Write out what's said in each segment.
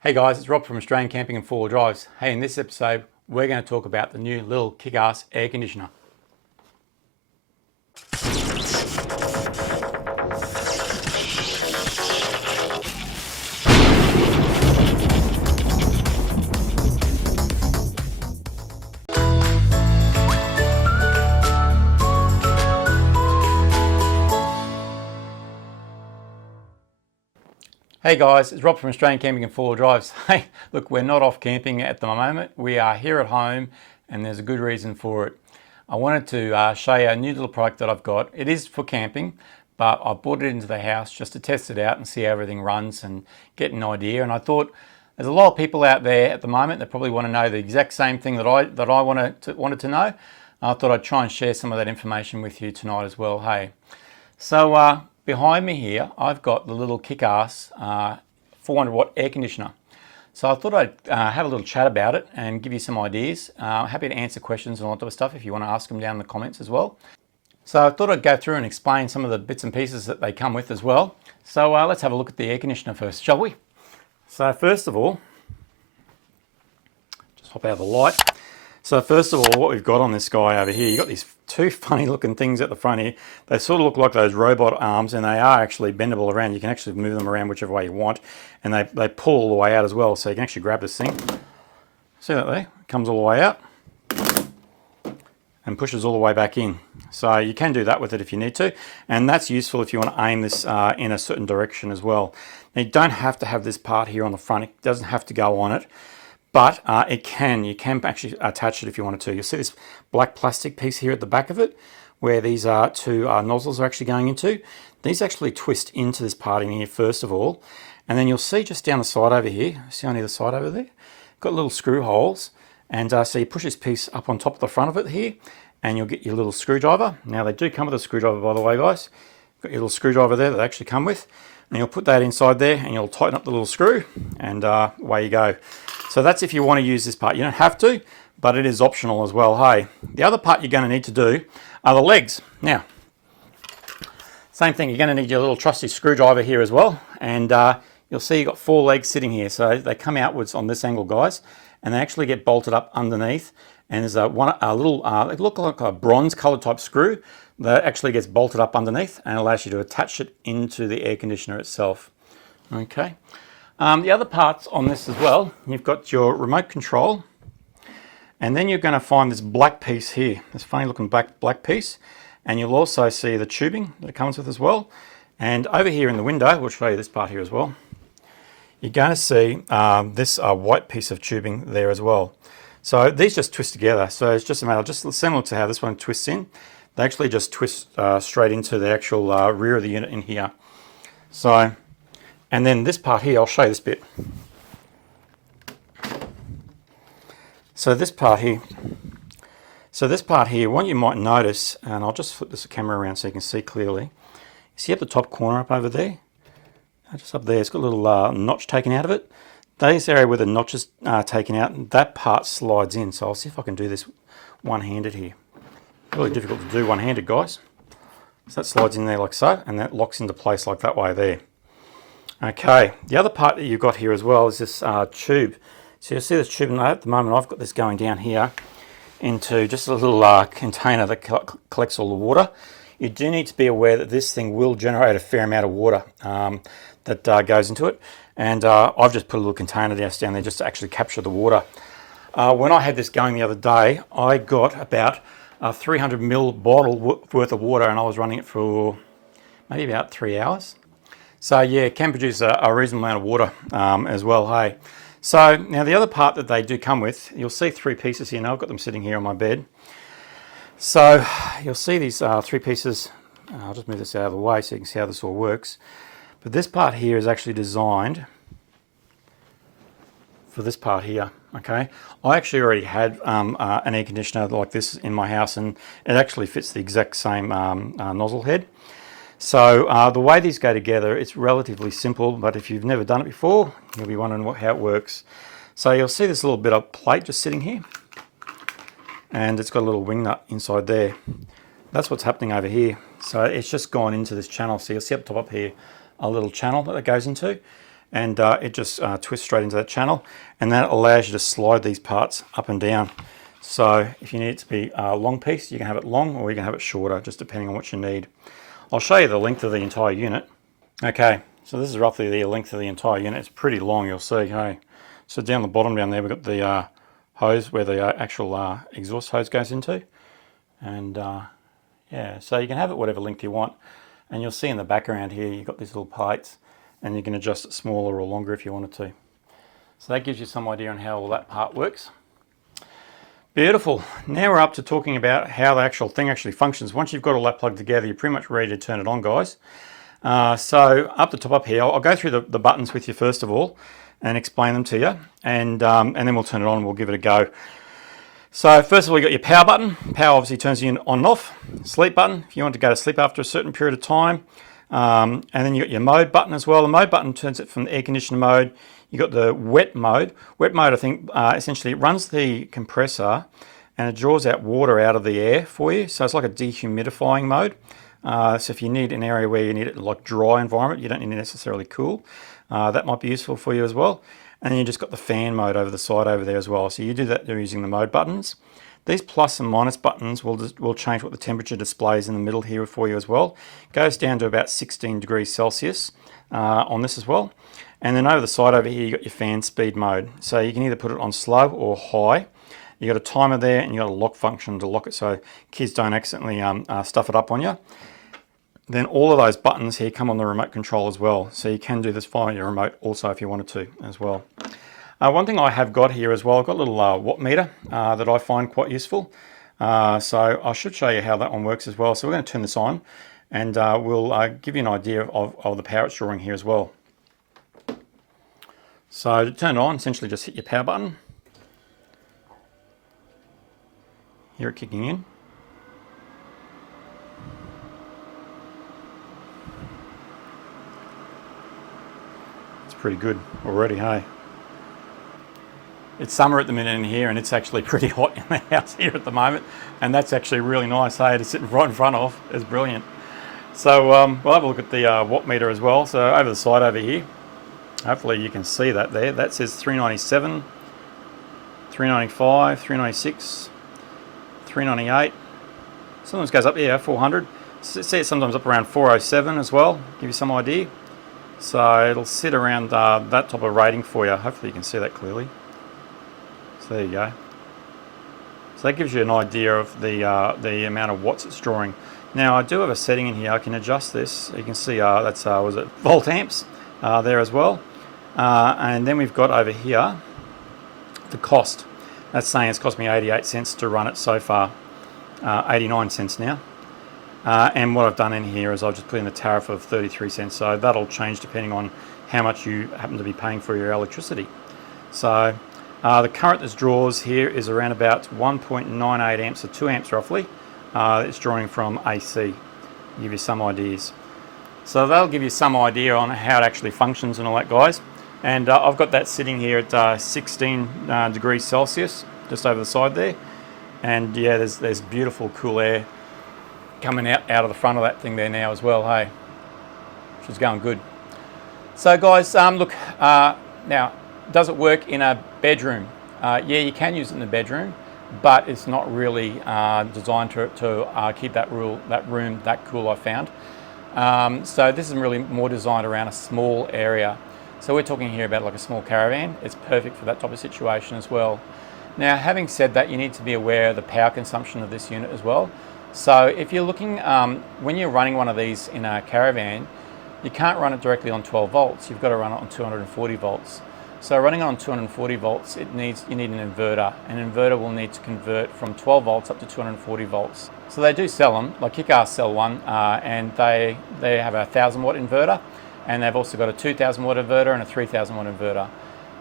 Hey guys, it's Rob from Australian Camping and 4-Wheel Drives. Hey, in this episode, we're going to talk about the new little Kickass air conditioner. Hey guys, it's Rob from Australian Camping and 4-Wheel Drives. Hey, look, we're not off camping at the moment. We are here at home and there's a good reason for it. I wanted to show you a new little product that I've got. It is for camping, but I brought it into the house just to test it out and see how everything runs and get an idea. And I thought there's a lot of people out there at the moment that probably want to know the exact same thing that I wanted to know. I thought I'd try and share some of that information with you tonight as well. Hey, so behind me here, I've got the little Kickass 400-watt air conditioner. So I thought I'd have a little chat about it and give you some ideas. Happy to answer questions and all that type of stuff if you want to ask them down in the comments as well. So I thought I'd go through and explain some of the bits and pieces that they come with as well. So let's have a look at the air conditioner first, shall we? So first of all, just hop out of the light. So first of all, what we've got on this guy over here, you've got these two funny looking things at the front here. They sort of look like those robot arms, and they are actually bendable around. You can actually move them around whichever way you want, and they pull all the way out as well. So you can actually grab this thing. See that there? It comes all the way out and pushes all the way back in. So you can do that with it if you need to, and that's useful if you want to aim this in a certain direction as well. Now you don't have to have this part here on the front. It doesn't have to go on it. But you can actually attach it if you wanted to. You'll see this black plastic piece here at the back of it, where these two nozzles are actually going into. These actually twist into this part in here first of all, and then you'll see just down the side over here, see on either side over there, got little screw holes, and so you push this piece up on top of the front of it here, and you'll get your little screwdriver. Now they do come with a screwdriver, by the way, guys. Got your little screwdriver there that they actually come with, and you'll put that inside there, and you'll tighten up the little screw, and away you go. So that's if you want to use this part. You don't have to, but it is optional as well. Hey, the other part you're going to need to do are the legs. Now, same thing, you're going to need your little trusty screwdriver here as well, and you'll see you've got 4 legs sitting here. So they come outwards on this angle, guys, and they actually get bolted up underneath, and there's a little, they look like a bronze colored type screw that actually gets bolted up underneath and allows you to attach it into the air conditioner itself. Okay. The other parts on this as well, you've got your remote control, and then you're going to find this black piece here, this funny looking black piece, and you'll also see the tubing that it comes with as well. And over here in the window, we'll show you this part here as well, you're going to see this white piece of tubing there as well. So these just twist together, so it's just a matter, just similar to how this one twists in, they actually just twist straight into the actual rear of the unit in here. So, and then this part here, I'll show you this bit. So this part here, what you might notice, and I'll just flip this camera around so you can see clearly. See at the top corner up over there? Just up there, it's got a little notch taken out of it. This area where the notch is taken out, that part slides in. So I'll see if I can do this one-handed here. Really difficult to do one-handed, guys. So that slides in there like so, and that locks into place like that way there. Okay, the other part that you've got here as well is this tube. So you'll see this tube, and at the moment I've got this going down here into just a little container that collects all the water. You do need to be aware that this thing will generate a fair amount of water that goes into it, and I've just put a little container down there just to actually capture the water. When I had this going the other day, I got about a 300ml bottle worth of water, and I was running it for maybe about 3 hours. So yeah, it can produce a reasonable amount of water as well, hey. So now the other part that they do come with, you'll see 3 pieces here. Now I've got them sitting here on my bed. So you'll see these 3 pieces. I'll just move this out of the way so you can see how this all works. But this part here is actually designed for this part here, okay? I actually already had an air conditioner like this in my house, and it actually fits the exact same nozzle head. So the way these go together, it's relatively simple, but if you've never done it before, you'll be wondering how it works. So you'll see this little bit of plate just sitting here, and it's got a little wing nut inside there. That's what's happening over here. So it's just gone into this channel. So you'll see up top up here a little channel that it goes into, and it just twists straight into that channel, and that allows you to slide these parts up and down. So if you need it to be a long piece, you can have it long or you can have it shorter, just depending on what you need. I'll show you the length of the entire unit. Okay, so this is roughly the length of the entire unit. It's pretty long, you'll see. Hey, so down the bottom down there, we've got the hose where the actual exhaust hose goes into, and yeah, so you can have it whatever length you want. And you'll see in the background here, you've got these little plates, and you can adjust it smaller or longer if you wanted to. So that gives you some idea on how all that part works. Beautiful. Now we're up to talking about how the actual thing actually functions. Once you've got all that plugged together, you're pretty much ready to turn it on, guys. So up the top up here, I'll go through the buttons with you first of all and explain them to you, and then we'll turn it on and we'll give it a go. So first of all, you got your power button. Power obviously turns you on and off. Sleep button, if you want to go to sleep after a certain period of time. And then you got your mode button as well. The mode button turns it from the air conditioner mode. You got the wet mode. Wet mode, I think, essentially it runs the compressor and it draws out water out of the air for you. So it's like a dehumidifying mode. So if you need an area where you need it like dry environment, you don't need necessarily cool, that might be useful for you as well. And then you just got the fan mode over the side over there as well. So you do that using the mode buttons. These plus and minus buttons will change what the temperature displays in the middle here for you as well. It goes down to about 16 degrees Celsius on this as well. And then over the side over here, you got your fan speed mode. So you can either put it on slow or high. You got a timer there, and you got a lock function to lock it so kids don't accidentally stuff it up on you. Then all of those buttons here come on the remote control as well. So you can do this via your remote also if you wanted to as well. One thing I have got here as well, I've got a little watt meter that I find quite useful. So I should show you how that one works as well. So we're going to turn this on, and we'll give you an idea of the power it's drawing here as well. So to turn it on, essentially just hit your power button. Hear it kicking in. It's pretty good already, hey? It's summer at the minute in here, and it's actually pretty hot in the house here at the moment, and that's actually really nice, hey, to sit right in front of. It's brilliant. So we'll have a look at the watt meter as well. So over the side over here, hopefully you can see that there. That says 397, 395, 396, 398. Sometimes goes up, yeah, 400. See it sometimes up around 407 as well, give you some idea. So it'll sit around that type of rating for you. Hopefully you can see that clearly. So there you go. So that gives you an idea of the amount of watts it's drawing. Now I do have a setting in here. I can adjust this. You can see that's was it volt amps there as well. And then we've got over here the cost. That's saying it's cost me 88 cents to run it so far. 89 cents now. And what I've done in here is I've just put in a tariff of 33 cents. So that'll change depending on how much you happen to be paying for your electricity. So the current this draws here is around about 1.98 amps or 2 amps roughly. It's drawing from AC. Give you some ideas. So that'll give you some idea on how it actually functions and all that, guys. And I've got that sitting here at 16 degrees Celsius, just over the side there. And yeah, there's beautiful cool air coming out of the front of that thing there now as well, hey, which is going good. So guys, look, now, does it work in a bedroom? Yeah, you can use it in the bedroom, but it's not really designed to keep that room that cool, I found. So this is really more designed around a small area. So we're talking here about like a small caravan. It's perfect for that type of situation as well. Now, having said that, you need to be aware of the power consumption of this unit as well. So if you're looking, when you're running one of these in a caravan, you can't run it directly on 12 volts. You've got to run it on 240 volts. So running it on 240 volts, you need an inverter. An inverter will need to convert from 12 volts up to 240 volts. So they do sell them, like Kickass sell one, and they have a 1,000 watt inverter, and they've also got a 2,000 watt inverter and a 3,000 watt inverter.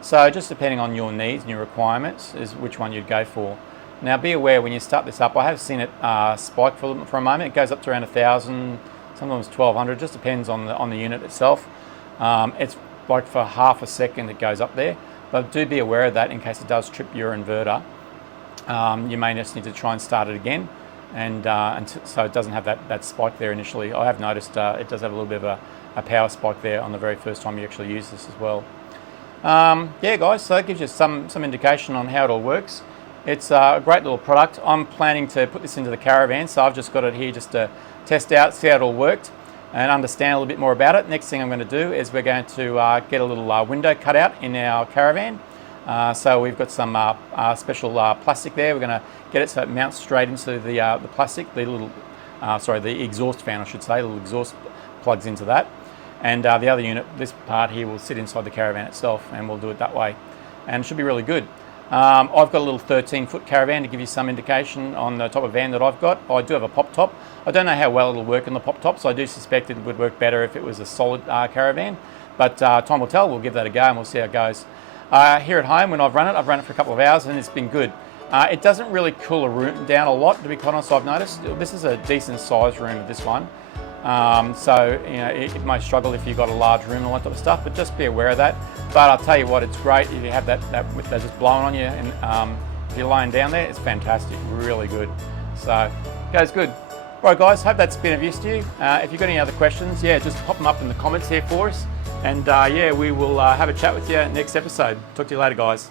So just depending on your needs and your requirements is which one you'd go for. Now be aware when you start this up, I have seen it spike for a moment. It goes up to around 1,000, sometimes 1,200, just depends on the unit itself. It's like for half a second it goes up there, but do be aware of that in case it does trip your inverter. You may just need to try and start it again, and so it doesn't have that spike there initially. I have noticed it does have a little bit of a power spike there on the very first time you actually use this as well. Yeah guys, so that gives you some indication on how it all works. It's a great little product. I'm planning to put this into the Caravan, so I've just got it here just to test out, see how it all worked and understand a little bit more about it. Next thing I'm going to do is we're going to get a little window cut out in our Caravan. So we've got some special plastic there. We're going to get it so it mounts straight into the plastic, the little, the exhaust fan I should say, the little exhaust plugs into that. And the other unit, this part here, will sit inside the Caravan itself, and we'll do it that way. And it should be really good. I've got a little 13-foot Caravan to give you some indication on the type of van that I've got. I do have a pop top. I don't know how well it'll work on the pop top, so I do suspect it would work better if it was a solid Caravan. But time will tell. We'll give that a go and we'll see how it goes. Here at home, when I've run it for a couple of hours and it's been good. It doesn't really cool a room down a lot, to be quite honest, I've noticed. This is a decent sized room, this one. So, you know, it might struggle if you've got a large room and all that type of stuff, but just be aware of that. But I'll tell you what, it's great if you have that with that just blowing on you, and if you're lying down there, it's fantastic, really good. So, it goes good. All right guys, hope that's been of use to you. If you've got any other questions, yeah, just pop them up in the comments here for us. And yeah, we will have a chat with you next episode. Talk to you later guys.